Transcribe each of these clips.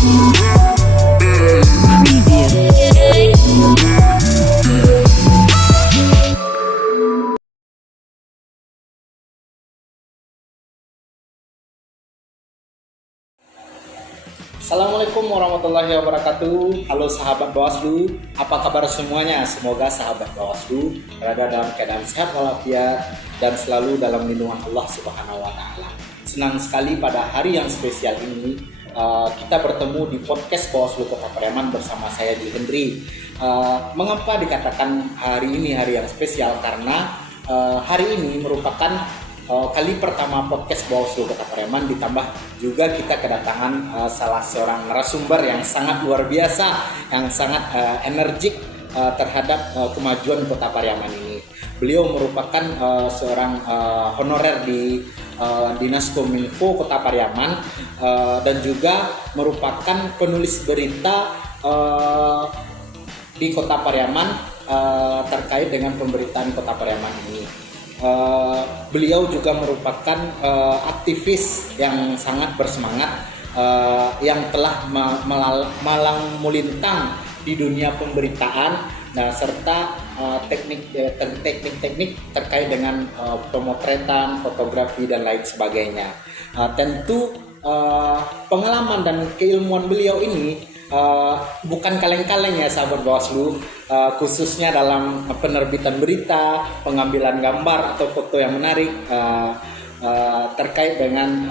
Assalamualaikum warahmatullahi wabarakatuh. Halo sahabat Bawaslu, apa kabar semuanya? Semoga sahabat Bawaslu berada dalam keadaan sehat walafiat dan selalu dalam lindungan Allah Subhanahu wa taala. Senang sekali pada hari yang spesial ini kita bertemu di podcast Bawaslu Kota Pariaman bersama saya Di Hendri. Mengapa dikatakan hari ini hari yang spesial? Karena hari ini merupakan kali pertama podcast Bawaslu Kota Pariaman, ditambah juga kita kedatangan salah seorang narasumber yang sangat luar biasa, yang sangat energik terhadap kemajuan Kota Pariaman ini. Beliau merupakan seorang honorer di Dinas Kominfo Kota Pariaman dan juga merupakan penulis berita di Kota Pariaman terkait dengan pemberitaan Kota Pariaman ini. Beliau juga merupakan aktivis yang sangat bersemangat yang telah malang melintang di dunia pemberitaan, serta teknik-teknik terkait dengan pemotretan, fotografi dan lain sebagainya. Tentu pengalaman dan keilmuan beliau ini bukan kaleng-kaleng ya sahabat Bawaslu, khususnya dalam penerbitan berita, pengambilan gambar atau foto yang menarik terkait dengan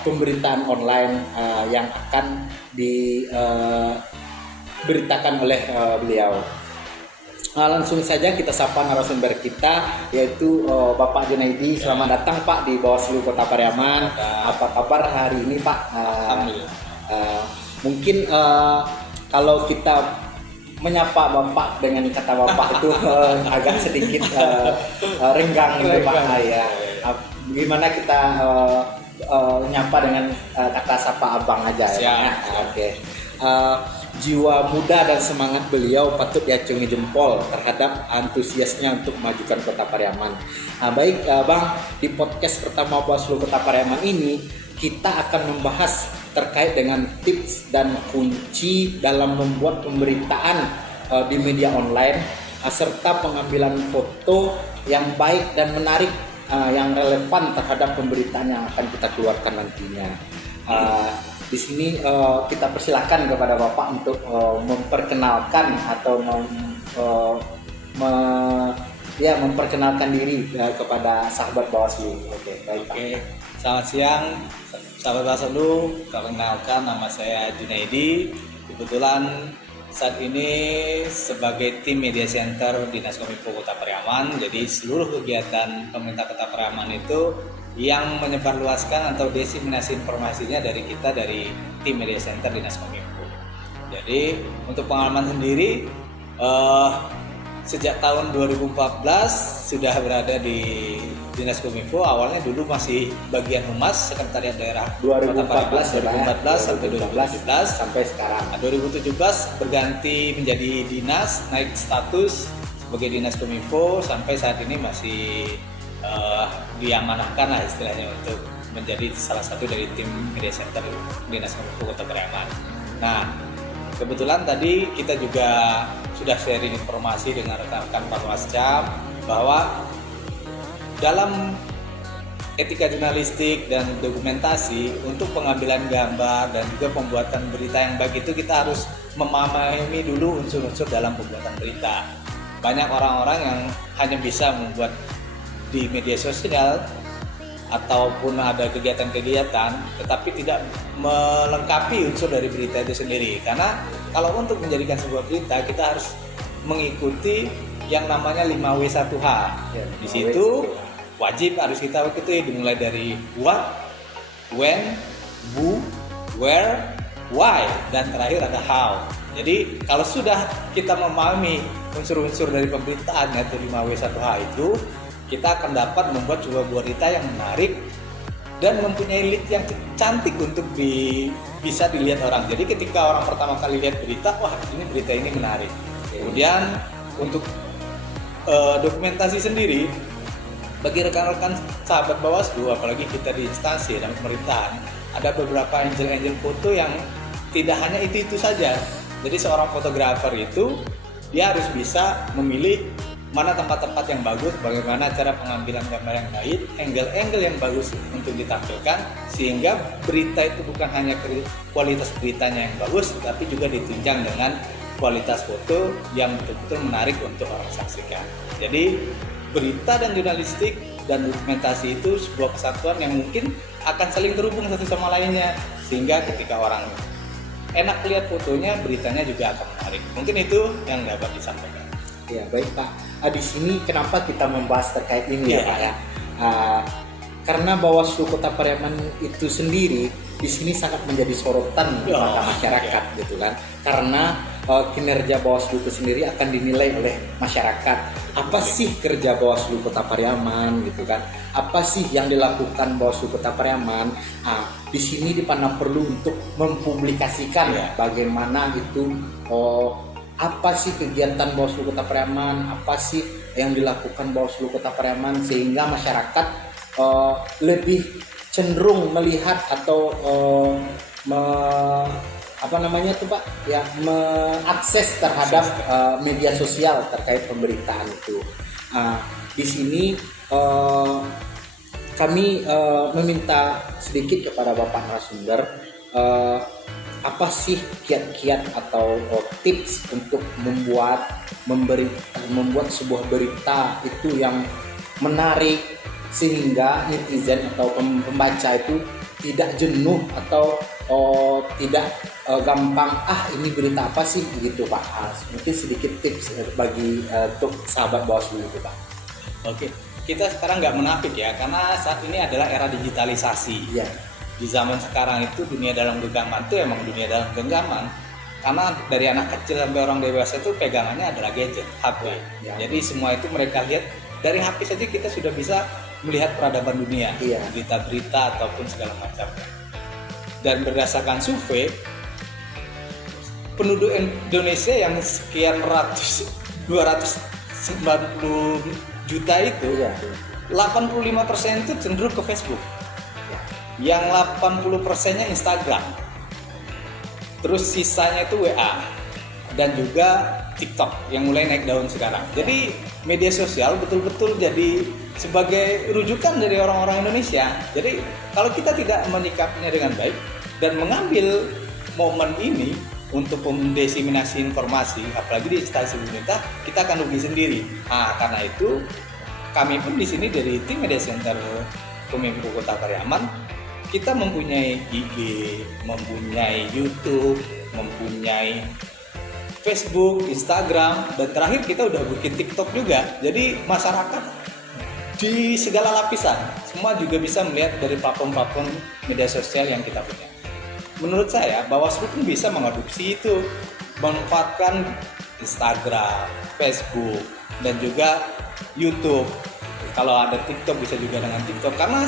pemberitaan online yang akan diberitakan oleh beliau. Langsung saja kita sapa narasumber kita, yaitu Bapak Junaidi. Selamat datang Pak di Bawaslu Kota Pariaman. Apa kabar hari ini Pak? Mungkin kalau kita menyapa Bapak dengan kata Bapak itu agak sedikit renggang gitu Pak. Ya. Gimana kita menyapa dengan kata sapa Abang aja ya? Oke. Jiwa muda dan semangat beliau patut diacungi jempol terhadap antusiasnya untuk memajukan Kota Pariaman. Baik Bang, di podcast pertama Bawaslu Kota Pariaman ini kita akan membahas terkait dengan tips dan kunci dalam membuat pemberitaan di media online, serta pengambilan foto yang baik dan menarik yang relevan terhadap pemberitaan yang akan kita keluarkan nantinya. Di sini kita persilakan kepada Bapak untuk memperkenalkan atau memperkenalkan diri kepada sahabat Bawaslu. Oke, baik Pak. Selamat siang sahabat Bawaslu, perkenalkan nama saya Junaidi. Kebetulan saat ini sebagai tim media center Dinas Kominfo Kota Pariaman. Jadi seluruh kegiatan pemerintah Kota Pariaman itu yang menyebarluaskan atau diseminasi informasinya dari kita, dari tim media center Dinas Kominfo. Jadi untuk pengalaman sendiri sejak tahun 2014 sudah berada di Dinas Kominfo. Awalnya dulu masih bagian humas Sekretariat Daerah 2014 sampai 2017 sampai sekarang. 2017 berganti menjadi dinas, naik status sebagai Dinas Kominfo, sampai saat ini masih diamanahkan lah istilahnya untuk menjadi salah satu dari tim media center Dinas Kominfo Kota Pariaman. Nah, kebetulan tadi kita juga sudah sharing informasi dengan rekan-rekan Panwascam bahwa dalam etika jurnalistik dan dokumentasi, untuk pengambilan gambar dan juga pembuatan berita yang baik itu kita harus memahami dulu unsur-unsur dalam pembuatan berita. Banyak orang-orang yang hanya bisa membuat di media sosial ataupun ada kegiatan-kegiatan tetapi tidak melengkapi unsur dari berita itu sendiri. Karena kalau untuk menjadikan sebuah berita kita harus mengikuti yang namanya 5W1H. Di situ wajib harus kita ikuti, dimulai dari what, when, who, where, why, dan terakhir ada how. Jadi kalau sudah kita memahami unsur-unsur dari pemberitaan yaitu 5W1H itu, kita akan dapat membuat sebuah berita yang menarik dan mempunyai lead yang cantik untuk bisa dilihat orang. Jadi ketika orang pertama kali lihat berita, wah ini berita ini menarik. Kemudian untuk dokumentasi sendiri, bagi rekan-rekan sahabat Bawaslu, apalagi kita di instansi dan pemerintahan, ada beberapa angel-angel foto yang tidak hanya itu saja. Jadi seorang fotografer itu dia harus bisa memilih mana tempat-tempat yang bagus, bagaimana cara pengambilan gambar yang baik, angle-angle yang bagus untuk ditampilkan, sehingga berita itu bukan hanya kualitas beritanya yang bagus, tapi juga ditunjang dengan kualitas foto yang betul-betul menarik untuk orang saksikan. Jadi berita dan jurnalistik dan dokumentasi itu sebuah kesatuan yang mungkin akan saling terhubung satu sama lainnya, sehingga ketika orang enak lihat fotonya, beritanya juga akan menarik. Mungkin itu yang dapat disampaikan. Ya, baik Pak. Di sini kenapa kita membahas terkait ini ya Pak ya? Karena Bawaslu Kota Pariaman itu sendiri di sini sangat menjadi sorotan di mata masyarakat gitu kan. Karena kinerja Bawaslu itu sendiri akan dinilai oleh masyarakat. Apa sih kerja Bawaslu Kota Pariaman gitu kan? Apa sih yang dilakukan Bawaslu Kota Pariaman? Di sini dipandang perlu untuk mempublikasikan bagaimana itu apa sih kegiatan Bawaslu Kota Pariaman, apa sih yang dilakukan Bawaslu Kota Pariaman, sehingga masyarakat lebih cenderung melihat atau mengakses terhadap media sosial terkait pemberitaan itu. Di sini kami meminta sedikit kepada Bapak narasumber, apa sih kiat-kiat atau tips untuk membuat sebuah berita itu yang menarik, sehingga netizen atau pembaca itu tidak jenuh atau tidak gampang ini berita apa sih gitu Pak. Mungkin sedikit tips bagi untuk sahabat Bawaslu itu Pak. Oke, kita sekarang nggak menafik ya, karena saat ini adalah era digitalisasi. Iya. Di zaman sekarang itu dunia dalam genggaman itu emang dunia dalam genggaman, karena dari anak kecil sampai orang dewasa itu pegangannya adalah gadget, HP. Ya. Jadi semua itu mereka lihat dari HP saja, kita sudah bisa melihat peradaban dunia, berita-berita ataupun segala macam. Dan berdasarkan survei, penduduk Indonesia yang sekian 290 juta itu, 85% itu cenderung ke Facebook. Yang 80%-nya Instagram, terus sisanya itu WA dan juga TikTok yang mulai naik daun sekarang. Jadi media sosial betul-betul jadi sebagai rujukan dari orang-orang Indonesia. Jadi kalau kita tidak menyikapinya dengan baik dan mengambil momen ini untuk mendesiminasi informasi, apalagi di instansi pemerintah, kita akan rugi sendiri. Karena itu kami pun di sini dari tim Media Center Kominfo Kota Pariaman, kita mempunyai IG, mempunyai YouTube, mempunyai Facebook, Instagram, dan terakhir kita udah bikin TikTok juga. Jadi masyarakat di segala lapisan semua juga bisa melihat dari platform-platform media sosial yang kita punya. Menurut saya, Bawaslu pun bisa mengadopsi itu, memanfaatkan Instagram, Facebook, dan juga YouTube. Kalau ada TikTok bisa juga dengan TikTok, karena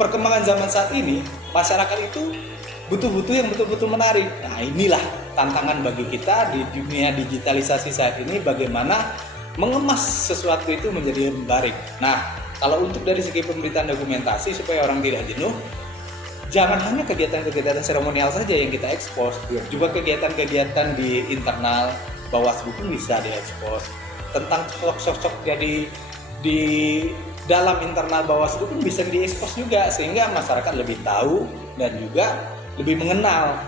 perkembangan zaman saat ini, masyarakat itu butuh yang betul-betul menarik. Nah, inilah tantangan bagi kita di dunia digitalisasi saat ini, bagaimana mengemas sesuatu itu menjadi menarik. Nah, kalau untuk dari segi pemberitaan dokumentasi supaya orang tidak jenuh, jangan hanya kegiatan-kegiatan seremonial saja yang kita ekspos, juga kegiatan-kegiatan di internal Bawaslu pun bisa diekspos. Tentang sosok-sosok jadi di dalam internal Bawaslu pun bisa diekspos juga, sehingga masyarakat lebih tahu dan juga lebih mengenal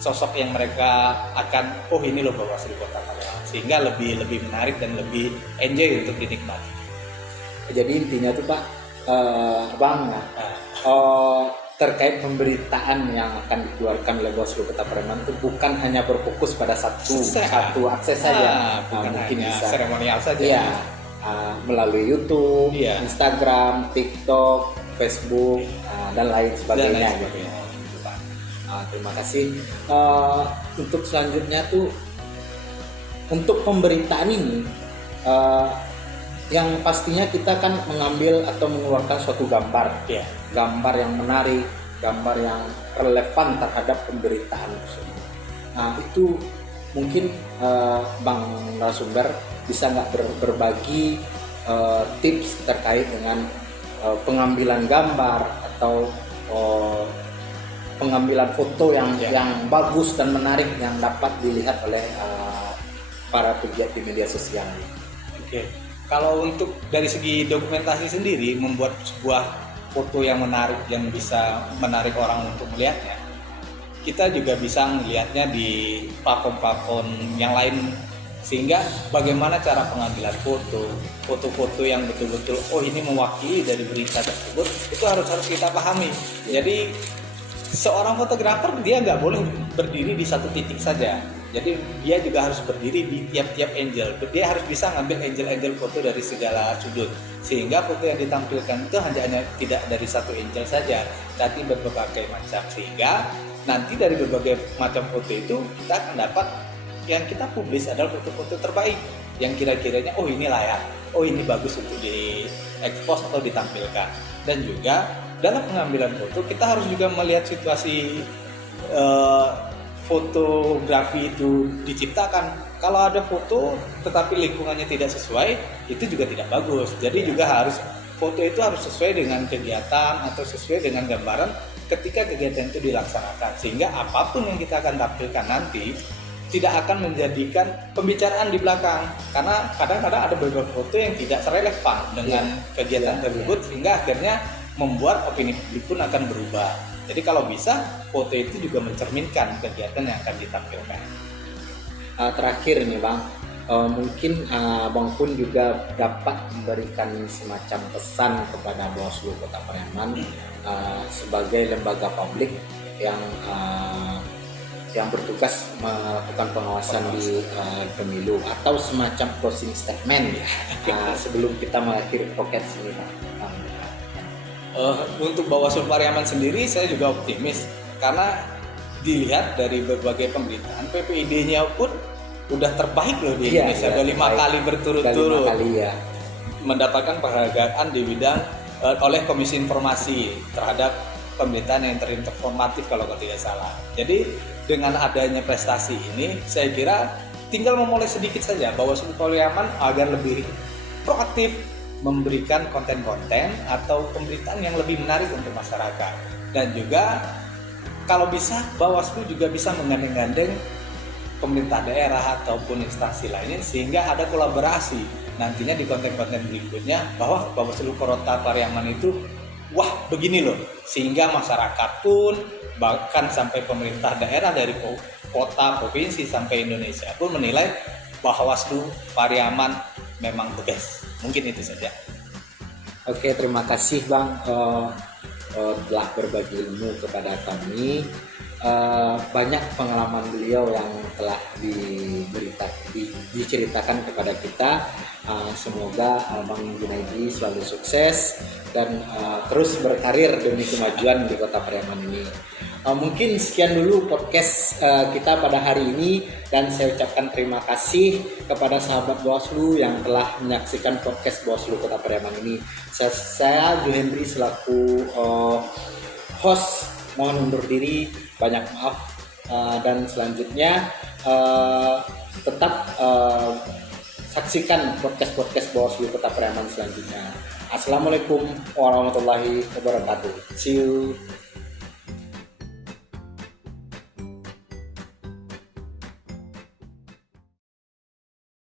sosok yang mereka akan, ini loh Bawaslu Kota Pariaman, sehingga lebih menarik dan lebih enjoy untuk dinikmati. Jadi intinya tuh Pak, terkait pemberitaan yang akan dikeluarkan oleh Bawaslu Kota Pariaman itu bukan hanya berfokus pada satu akses saja, mungkin bisa seremonial saja. Iya. Melalui YouTube, Instagram, TikTok, Facebook, dan lain sebagainya. Terima kasih. Untuk selanjutnya tuh, untuk pemberitaan ini, yang pastinya kita kan mengambil atau mengeluarkan suatu gambar, gambar yang menarik, gambar yang relevan terhadap pemberitaan tersebut. Itu mungkin Bang narasumber bisa nggak berbagi tips terkait dengan pengambilan gambar atau pengambilan foto yang bagus dan menarik yang dapat dilihat oleh para pegiat di media sosial. Oke. Kalau untuk dari segi dokumentasi sendiri, membuat sebuah foto yang menarik, yang bisa menarik orang untuk melihatnya, kita juga bisa melihatnya di platform-platform yang lain. Sehingga bagaimana cara pengambilan foto-foto yang betul-betul ini mewakili dari berita tersebut, itu harus kita pahami. Jadi seorang fotografer dia nggak boleh berdiri di satu titik saja. Jadi dia juga harus berdiri di tiap-tiap angle. Dia harus bisa ngambil angle-angle foto dari segala sudut. Sehingga foto yang ditampilkan itu hanya tidak dari satu angle saja, tapi berbagai macam. Sehingga nanti dari berbagai macam foto itu kita akan dapat yang kita publis adalah foto-foto terbaik yang kira-kiranya ini layak, ini bagus untuk di-expose atau ditampilkan. Dan juga dalam pengambilan foto kita harus juga melihat situasi fotografi itu diciptakan. Kalau ada foto tetapi lingkungannya tidak sesuai, itu juga tidak bagus. Jadi juga harus foto itu harus sesuai dengan kegiatan atau sesuai dengan gambaran ketika kegiatan itu dilaksanakan, sehingga apapun yang kita akan tampilkan nanti tidak akan menjadikan pembicaraan di belakang, karena kadang-kadang ada beberapa foto yang tidak relevan dengan kegiatan tersebut, sehingga akhirnya membuat opini publik pun akan berubah. Jadi kalau bisa foto itu juga mencerminkan kegiatan yang akan ditampilkan. Terakhir nih Bang, mungkin Bang pun juga dapat memberikan semacam pesan kepada Bawaslu Kota Pariaman sebagai lembaga publik yang bertugas melakukan pengawasan di pemilu, atau semacam closing statement sebelum kita mengakhiri podcast ini Bang. Untuk Bawaslu Pariaman sendiri saya juga optimis, karena dilihat dari berbagai pemberitaan, PPID-nya pun udah terbaik loh di Indonesia. Udah 5 kali berturut-turut mendapatkan penghargaan di bidang oleh Komisi Informasi terhadap pemberitaan yang terinformatif kalau tidak salah. Jadi dengan adanya prestasi ini, saya kira tinggal memulai sedikit saja Bawaslu Pariaman agar lebih proaktif memberikan konten-konten atau pemberitaan yang lebih menarik untuk masyarakat. Dan juga kalau bisa Bawaslu juga bisa menggandeng pemerintah daerah ataupun instansi lainnya, sehingga ada kolaborasi nantinya di konten-konten berikutnya bahwa Bawaslu Kota Pariaman itu begini loh, sehingga masyarakat pun bahkan sampai pemerintah daerah dari kota, provinsi sampai Indonesia pun menilai bahwa Bawaslu Pariaman memang the best. Mungkin itu saja. Oke, terima kasih Bang telah berbagi ilmu kepada kami. Banyak pengalaman beliau yang telah diceritakan kepada kita. Semoga Bang Junaidi selalu sukses dan terus berkarir demi kemajuan di Kota Pariaman ini. Mungkin sekian dulu podcast kita pada hari ini, dan saya ucapkan terima kasih kepada sahabat Bawaslu yang telah menyaksikan podcast Bawaslu Kota Pariaman ini. Saya Juhendri selaku host mohon undur diri, banyak maaf, dan selanjutnya tetap saksikan podcast Bawaslu Kota Pariaman selanjutnya. Assalamualaikum warahmatullahi wabarakatuh. See you.